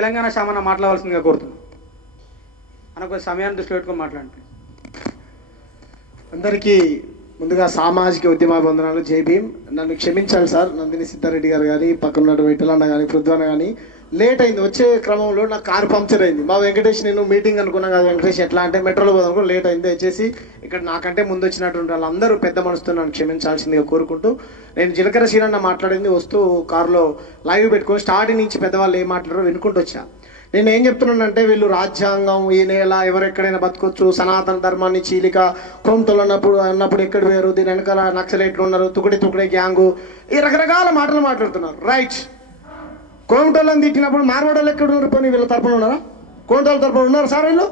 తెలంగాణ శామన మాట్లాడాల్సిందిగా కోరుతున్నాను. అనకు సమయాన్ని దృష్టిలో పెట్టుకొని మాట్లాడండి. అందరికీ ముందుగా సామాజిక ఉద్యమ బంధనాలు. జై భీమ్. నన్ను క్షమించాలి సార్, నందిని సిద్ధారెడ్డి గారు కానీ పక్కన ఉన్న విఠలన్న కానీ పృథ్వన్న కానీ లేట్ అయింది. వచ్చే క్రమంలో నాకు కారు పంక్చర్ అయింది. మా వెంకటేష్ నేను మీటింగ్ అనుకున్నాను కదా, వెంకటేష్ ఎట్లా అంటే మెట్రోలో పోదాం లేట్ అయింది. దయచేసి ఇక్కడ నాకంటే ముందు వచ్చినటువంటి వాళ్ళందరూ పెద్ద మనసుతో నన్ను క్షమించాల్సిందిగా కోరుకుంటూ, నేను జీలకర్ర సీనన్న మాట్లాడింది వస్తూ కారులో లైవ్ పెట్టుకొని స్టార్టింగ్ నుంచి పెద్దవాళ్ళు ఏం మాట్లాడారో వినుకుంటూ వచ్చా. నేను ఏం చెప్తున్నానంటే, వీళ్ళు రాజ్యాంగం, ఈ నేల, ఎవరెక్కడైనా బతకొచ్చు, సనాతన ధర్మాన్ని చీలిక, కోమటలు అన్నప్పుడు ఎక్కడ వేరు, దీని వెనకాల నక్సలైట్లు ఉన్నారు, తుకడే గ్యాంగు, ఈ రకరకాల మాటలు మాట్లాడుతున్నారు. రైట్. కోమటోళ్ళని తిట్టినప్పుడు మార్వాడోళ్ళు ఎక్కడ ఉన్నారు? పోనీ వీళ్ళ తరపున ఉన్నారా? కోమటోళ్ళ తరపున ఉన్నారు సార్? వీళ్ళు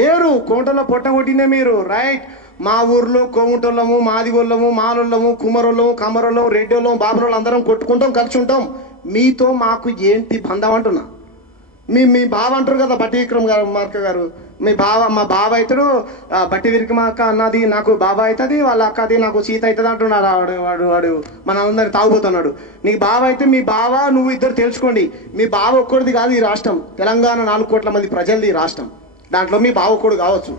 లేరు. కోమటోళ్ళ పొట్ట కొట్టిందే మీరు. రైట్. మా ఊర్లో కోమటోళ్ళము, మాదిగోళ్ళము, మాలోళ్ళము, కుమరోళ్ళము, కమరోళ్ళము, రెడ్డోళ్ళము, బాబరోళ్ళు అందరం కొట్టుకుంటాం, కలిసి ఉంటాం. మీతో మాకు ఏంటి బంధం అంటున్నా. మీ బావ అంటారు కదా, బట్టి విక్రమ్ గారు, మార్క గారు, మా బావ అవుతాడు, బట్టి విక్రమాక అన్నది నాకు బాబా అవుతుంది, వాళ్ళ అక్కది నాకు సీత అవుతుంది అంటున్నాడు. వాడు మన అందరిని తాగుపోతున్నాడు. నీకు బావ అయితే మీ బావ నువ్వు ఇద్దరు తెలుసుకోండి. మీ బావ ఒక్కడిది కాదు ఈ రాష్ట్రం. తెలంగాణ 4 కోట్ల మంది ప్రజలది ఈ రాష్ట్రం. దాంట్లో మీ బావ ఒక్కడు కావచ్చు.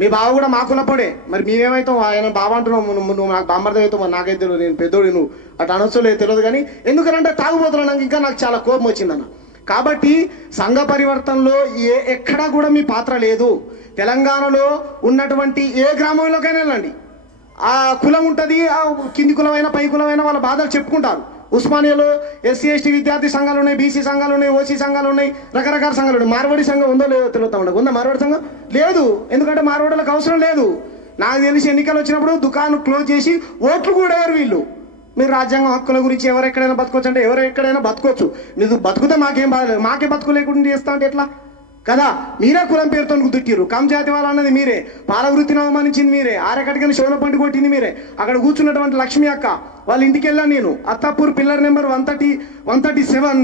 మీ బావ కూడా మాకున్నప్పుడే. మరి మేమేమవుతాం? ఆయన బావ అంటున్నావు, నువ్వు నాకు బామ్మర్ది అవుతావు, మరి నాకైతే నేను పెద్దోడు, నువ్వు అటు అనొచ్చు లేదు తెలియదు. కానీ ఎందుకంటే తాగుపోతున్నాను, ఇంకా నాకు చాలా కోపం వచ్చిందన్న. కాబట్టి సంఘ పరివర్తనలో ఎక్కడా కూడా మీ పాత్ర లేదు. తెలంగాణలో ఉన్నటువంటి ఏ గ్రామంలోకైనా వెళ్ళండి, ఆ కులం ఉంటుంది, ఆ కింది కులమైన పై కులమైన వాళ్ళ బాధలు చెప్పుకుంటారు. ఉస్మానియాలో ఎస్సీ ఎస్టీ విద్యార్థి సంఘాలు ఉన్నాయి, బీసీ సంఘాలు ఉన్నాయి, ఓసీ సంఘాలు ఉన్నాయి, రకరకాల సంఘాలు ఉన్నాయి. మార్వాడి సంఘం ఉందో లేదో తెలుగుతా ఉండదు. ఉందా మార్వాడి సంఘం? లేదు. ఎందుకంటే మార్వాడులకు అవసరం లేదు. నాకు తెలిసి ఎన్నికలు వచ్చినప్పుడు దుకాణం క్లోజ్ చేసి ఓట్లు కూడా ఎవరు వీళ్ళు. మీరు రాజ్యాంగం హక్కుల గురించి ఎవరు ఎక్కడైనా బతకొచ్చు అంటే ఎవరు ఎక్కడైనా బతకొచ్చు. మీరు బతుకుతే మాకేం బాధలేదు. మాకే బతుకు లేకుండా చేస్తా అంటే ఎట్లా కదా? మీరే కులం పేరుతో తిట్టిరు. కమ్ జాతి వాళ్ళు అన్నది మీరే, పాల వృత్తిని అవమానించింది మీరే, ఆరకటికని శోన పండు కొట్టింది మీరే. అక్కడ కూర్చున్నటువంటి లక్ష్మి అక్క వాళ్ళ ఇంటికి వెళ్ళాను నేను. అత్తాపూర్ పిల్లర్ నెంబర్ 137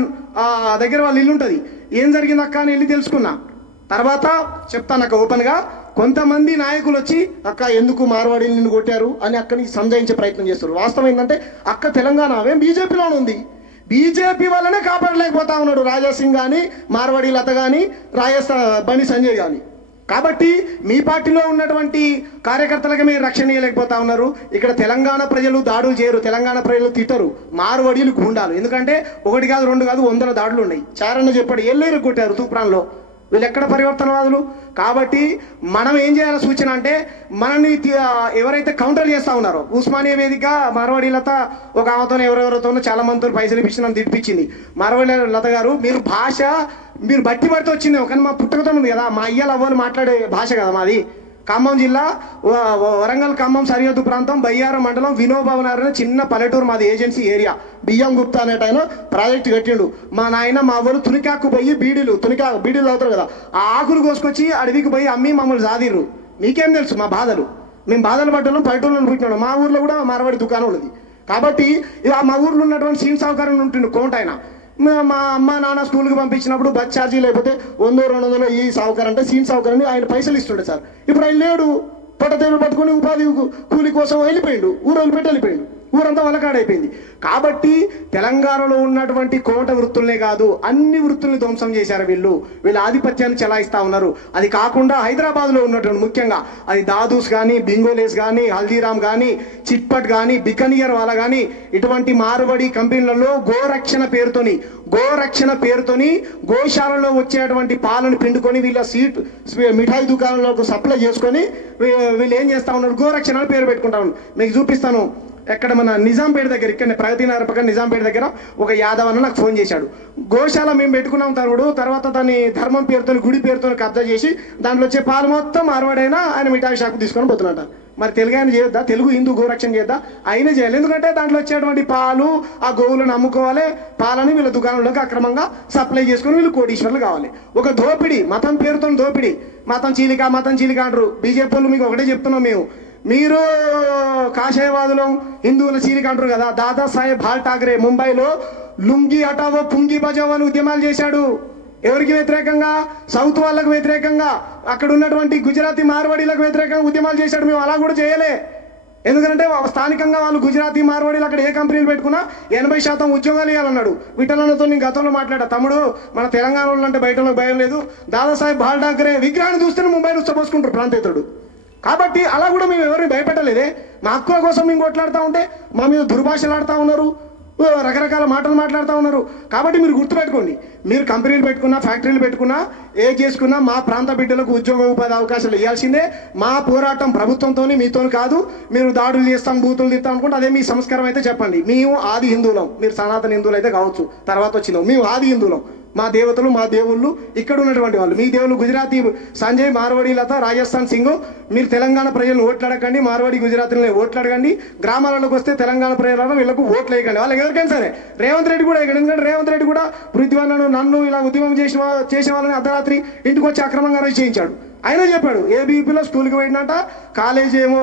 దగ్గర వాళ్ళ ఇల్లు ఉంటుంది. ఏం జరిగింది అక్క అని వెళ్ళి తెలుసుకున్నా. తర్వాత చెప్తాను అక్క ఓపెన్గా. కొంతమంది నాయకులు వచ్చి అక్క ఎందుకు మార్వాడీలు నిన్ను కొట్టారు అని అక్కడి నుంచి సంజాయించే ప్రయత్నం చేస్తారు. వాస్తవం ఏంటంటే అక్క తెలంగాణ ఆమె బీజేపీలోనే ఉంది. బీజేపీ వల్లనే కాపాడలేకపోతా ఉన్నాడు రాజాసింగ్ కానీ, మార్వాడి లత కానీ, బండి సంజయ్ కానీ. కాబట్టి మీ పార్టీలో ఉన్నటువంటి కార్యకర్తలకు మీరు రక్షణ ఇవ్వలేకపోతా ఉన్నారు. ఇక్కడ తెలంగాణ ప్రజలు దాడులు చేయరు, తెలంగాణ ప్రజలు తిట్టరు, మార్వాడీలు గుండాలు. ఎందుకంటే 1 కాదు 2 కాదు 100 దాడులు ఉన్నాయి. చారన్న చెప్పాడు, ఎల్లేరు కొట్టారు తూప్రాన్లో. వీళ్ళు ఎక్కడ పరివర్తనవాదులు? కాబట్టి మనం ఏం చేయాలి సూచన అంటే, మనల్ని ఎవరైతే కౌంటర్ చేస్తూ ఉన్నారో, ఉస్మానియా వేదిక మార్వాడి లత ఒక ఆమెతో ఎవరెవరితోనో చాలా మందితో పైసలు ఇప్పించి నన్ను తిప్పించింది. మార్వాడి లత గారు, మీరు భాష మీరు బట్టి పడితే వచ్చింది. కానీ మా పుట్టుకతో ఉంది కదా, మా అయ్యలు అవ్వని మాట్లాడే భాష కదా మాది. ఖమ్మం జిల్లా వరంగల్ ఖమ్మం సరిహద్దు ప్రాంతం, బయ్యారం మండలం, వినోభవన్ అనే చిన్న పల్లెటూరు మాది. Agency area. బియ్యం గుప్తా అనేట ఆయన ప్రాజెక్టు కట్టిండు. మా నాయన మా వాళ్ళు తునికాకు పోయి బీడీలు అవుతారు కదా, ఆ ఆకులు కోసుకొచ్చి అడవికి పోయి అమ్మి మమ్మల్ని సాదిర్రు. మీకేం తెలుసు మా బాధలు? మేము బాధలు పడ్డాం, పల్లెటూరులో పుట్టినాడు. మా ఊర్లో కూడా మార్వాడి దుకాణం ఉన్నది. కాబట్టి మా ఊర్లో ఉన్నటువంటి సీన్ సౌకర్యం ఉంటుండు కోంట ఆయన. మా అమ్మ నాన్న స్కూల్కి పంపించినప్పుడు బస్ ఛార్జీ లేకపోతే 100-200 ఈ సౌకర్యం అంటే సీన్ సౌకర్యాన్ని ఆయన పైసలు ఇస్తుండే సార్. ఇప్పుడు ఆయన లేడు. పొట్టతేరు పట్టుకుని ఉపాధి కూలి కోసం వెళ్ళిపోయిండు. ఊరు వదిలిపెట్టి వెళ్ళిపోయిండు. ఊరంతా వలకాడైపోయింది. కాబట్టి తెలంగాణలో ఉన్నటువంటి కోట వృత్తులనే కాదు, అన్ని వృత్తుల్ని ధ్వంసం చేశారు వీళ్ళు. వీళ్ళ ఆధిపత్యాన్ని చెలాయిస్తూ ఉన్నారు. అది కాకుండా హైదరాబాద్లో ఉన్నటువంటి ముఖ్యంగా అది దాదూస్ కానీ, బింగోలేస్ కానీ, హల్దీరామ్ కానీ, చిట్పట్ కానీ, బికనియర్ వాళ్ళ కానీ ఇటువంటి మార్వడి కంపెనీలలో గోరక్షణ పేరుతోని గోశాలలో వచ్చేటువంటి పాలను పిండుకొని వీళ్ళ మిఠాయి దుకాణంలోకి సప్లై చేసుకొని వీళ్ళు ఏం చేస్తూ ఉన్నారు, గోరక్షణ అని పేరు పెట్టుకుంటా ఉన్నారు. మీకు చూపిస్తాను. ఎక్కడ మన నిజాంపేట దగ్గర, ఇక్కడ ప్రగతి నగర్ పక్కన నిజాంపేట దగ్గర ఒక యాదవ్ అన్న నాకు ఫోన్ చేశాడు. గోశాల మేము పెట్టుకున్నాం తర్వాత దాన్ని ధర్మం పేరుతో, గుడి పేరుతో కబ్జా చేసి దాంట్లో వచ్చే పాలు మొత్తం మార్వాడైనా ఆయన మిఠాయి షాపు తీసుకొని పోతున్నట. మరి తెలుగు ఆయన చేయొద్దా? తెలుగు హిందూ గోరక్షణ చేద్దా? అయినా చేయాలి. ఎందుకంటే దాంట్లో వచ్చేటువంటి పాలు ఆ గోవులను అమ్ముకోవాలి, పాలని వీళ్ళ దుకాణంలోకి అక్రమంగా సప్లై చేసుకుని వీళ్ళు కోటీశ్వర్లు కావాలి. ఒక దోపిడీ, మతం పేరుతో దోపిడీ. మతం చీలిక అంటారు బీజేపీ వాళ్ళు. మీకు ఒకటే చెప్తున్నాం మేము, మీరు కాషాయవాదులం, హిందువుల చీలిక అంటారు కదా. దాదాసాహెబ్ బాల్ ఠాకరే ముంబైలో లుంగి హటావో పుంగి బజావో అని ఉద్యమాలు చేశాడు. ఎవరికి వ్యతిరేకంగా? సౌత్ వాళ్ళకు వ్యతిరేకంగా, అక్కడ ఉన్నటువంటి గుజరాతీ మార్వాడీలకు వ్యతిరేకంగా ఉద్యమాలు చేశాడు. మేము అలా కూడా చేయలే. ఎందుకంటే స్థానికంగా వాళ్ళు గుజరాతీ మార్వాడీలు అక్కడ ఏ కంపెనీలు పెట్టుకున్నా 80% ఉద్యోగాలు ఇవ్వాలన్నాడు. విఠలన్నతో నేను గతంలో మాట్లాడా, తమ్ముడు మన తెలంగాణ వాళ్ళు అంటే బయట వాళ్ళకి భయం లేదు, దాదాసాహెబ్ బాల్ ఠాకరే విగ్రహాన్ని చూస్తేనే ముంబైలో ఉచ్చపోసుకుంటారు ప్రాంతేతరుడు. కాబట్టి అలా కూడా మేము ఎవరిని భయపెట్టలేదే. మా హక్కుల కోసం మేము కొట్లాడుతూ ఉంటే మా మీద దుర్భాషలు ఆడుతూ ఉన్నారు, రకరకాల మాటలు మాట్లాడుతూ ఉన్నారు. కాబట్టి మీరు గుర్తుపెట్టుకోండి, మీరు కంపెనీలు పెట్టుకున్నా, ఫ్యాక్టరీలు పెట్టుకున్నా, ఏ చేసుకున్నా మా ప్రాంత బిడ్డలకు ఉద్యోగ ఉపాధి అవకాశాలు ఇవ్వాల్సిందే. మా పోరాటం ప్రభుత్వంతో మీతో కాదు. మీరు దాడులు చేస్తాం, బూతులు తీస్తాం అనుకుంటే అదే మీ సంస్కారం అయితే చెప్పండి. మేము ఆది హిందువులం, మీరు సనాతన హిందువులు అయితే కావచ్చు, తర్వాత వచ్చినాం. మేము ఆది హిందువులం. మా దేవతలు, మా దేవుళ్ళు ఇక్కడ ఉన్నటువంటి వాళ్ళు. మీ దేవుళ్ళు గుజరాతీ సంజయ్, మార్వాడి లత, రాజస్థాన్ సింగ్. మీరు తెలంగాణ ప్రజలను ఓట్లాడకండి, మార్వాడి గుజరాతీలను ఓట్లాడకండి. గ్రామాలలోకి వస్తే తెలంగాణ ప్రజలను వీళ్ళకు ఓట్లు వేయకండి. వాళ్ళకి ఎవరికైనా సరే. రేవంత్ రెడ్డి కూడా వేయకండి. ఎందుకంటే రేవంత్ రెడ్డి కూడా పృథ్వీను, నన్ను ఇలా ఉద్యమం చేసిన వాళ్ళని అర్ధరాత్రి ఇంటికి వచ్చి అక్రమంగా అరెస్ట్ చేయించాడు. ఆయన చెప్పాడు ఏబీపీలో స్కూల్కి పోయినట్ట, కాలేజీ ఏమో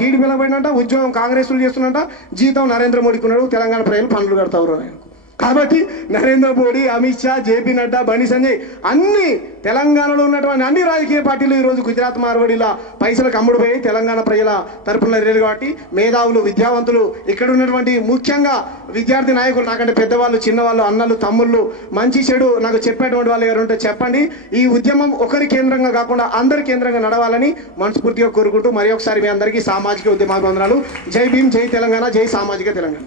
టీడీపీలో పోయినట్ట, ఉద్యోగం కాంగ్రెస్లు చేస్తున్నట్ట, జీతం నరేంద్ర మోడీకి ఉన్నాడు, తెలంగాణ ప్రజలు పనులు కడతారు ఆయనకు. కాబట్టి నరేంద్ర మోడీ, అమిత్ షా, జేపీ నడ్డా, బండి సంజయ్ అన్ని తెలంగాణలో ఉన్నటువంటి అన్ని రాజకీయ పార్టీలు ఈరోజు గుజరాత్ మార్వాడీల పైసలకు అమ్ముడు పోయి తెలంగాణ ప్రజల తరపున రేలు. కాబట్టి మేధావులు, విద్యావంతులు, ఇక్కడ ఉన్నటువంటి ముఖ్యంగా విద్యార్థి నాయకులు, నాకంటే పెద్దవాళ్ళు, చిన్నవాళ్ళు, అన్నలు, తమ్ముళ్ళు, మంచి చెడు నాకు చెప్పేటువంటి వాళ్ళు ఎవరు ఉంటే చెప్పండి. ఈ ఉద్యమం ఒకరి కేంద్రంగా కాకుండా అందరి కేంద్రంగా నడవాలని మనస్ఫూర్తిగా కోరుకుంటూ మరి ఒకసారి మీ అందరికీ సామాజిక ఉద్యమాభివందనాలు. జై భీమ్, జై తెలంగాణ, జై సామాజిక తెలంగాణ.